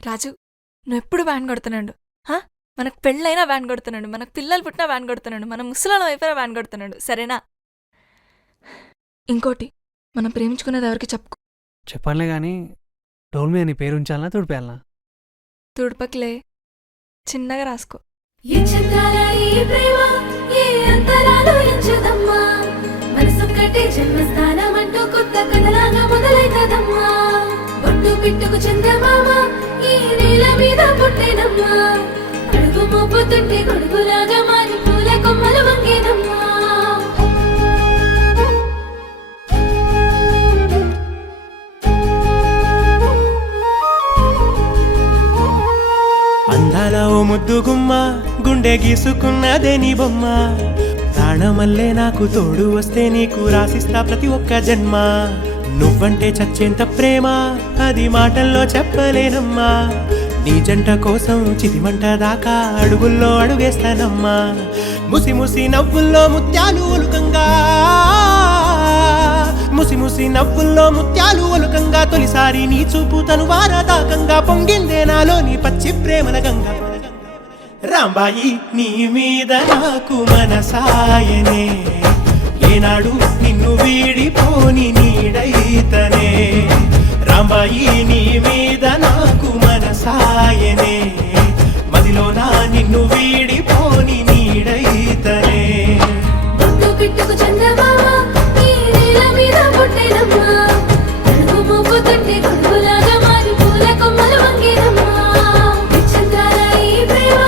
రాజు నువ్వెప్పుడు వ్యాన్ కొడుతున్నాడు. మనకు పెళ్ళైనా వ్యాన్ కొడుతున్నాడు, మనకు పిల్లలు పుట్టినా వ్యాన్ కొడుతున్నాడు, మన ముసలాళ్ళం అయిపోయినా వ్యాన్ కొడుతున్నాడు. సరేనా? ఇంకోటి, మనం ప్రేమించుకునేది ఎవరికి చెప్పుకో. చెప్పనులే కానీ డోల్ మీద నీ పేరు ఉంచాలనా తుడిపేయాలనా? తుడుపకిలే, చిన్నగా రాసుకో. పిట్టుకు చందమామ ఈ నేల మీద పుట్టేనమ్మా, అడుగు మోపుతుంటే గొడుగులాగా మారి పూల కొమ్మలు వంగేనమ్మా. అందాల ఓ ముద్దు గుమ్మ, గుండె గీసుకున్నదే నీ బొమ్మ. ప్రాణమల్లే నాకు తోడు వస్తే నీకు రాసిస్తా ప్రతి ఒక్క జన్మ. నువ్వంటే చచ్చేంత ప్రేమ అది మాటల్లో చెప్పలేనమ్మా. నీ జంట కోసం చితిమంట దాకా అడుగుల్లో అడుగేస్తానమ్మా. ముసి ముసి నవ్వుల్లో ముత్యాలు ఒలుకంగా, ముసి ముసి నవ్వుల్లో ముత్యాలు ఒలుకంగా, తొలిసారి నీ చూపు తను వారదాకంగా పొంగిందే నాలో నీ పచ్చి ప్రేమల గంగా. రాంబాయి నీ మీద నాకు మనసాయనే, ఏనాడు నిన్ను వీడిపోని నీడైతనే. రాంబాయి నీ మీద నాకు మనసాయనే, మదిలోనా నిన్ను వీడిపోని నీడైతనే. పిట్టుకు చందమామ ఈ నేల మీద పుట్టేనమ్మా, అడుగు మోపుతుంటే గొడుగులాగా మారి పూల కొమ్మలు వంగేనమ్మా. చంద్రాల ఈ ప్రేమ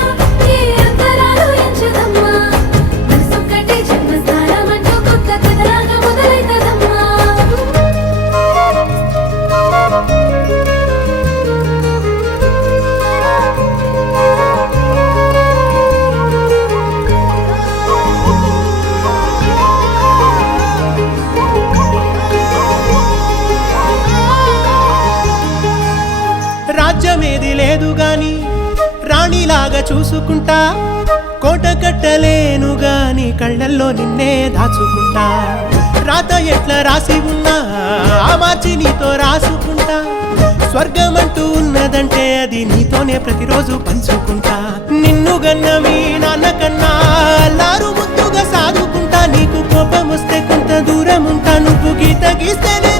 ఏ అంతరాలు ఎంచదమ్మా, మనసొక్కటే జన్మస్థానం అంటూ కొత్త కథలాగా మొదలైతదమ్మా. రాజ్యమేది లేదు గాని రాణిలాగా చూసుకుంటా, కోట కట్టలేను గాని కళ్ళల్లో నిన్నే దాచుకుంటా. రాత ఎట్లా రాసి ఉన్నా ఆ మార్చి నీతో రాసుకుంటా. స్వర్గమంటూ ఉన్నదంటే అది నీతోనే ప్రతిరోజు పంచుకుంటా. నిన్ను గన్న మీ నాన్న కన్నా అల్లారు ముద్దుగా సాదుకుంటా. నీకు కోపం వస్తే కొంత దూరం ఉంటా, నువ్వు గీత గీస్తేనే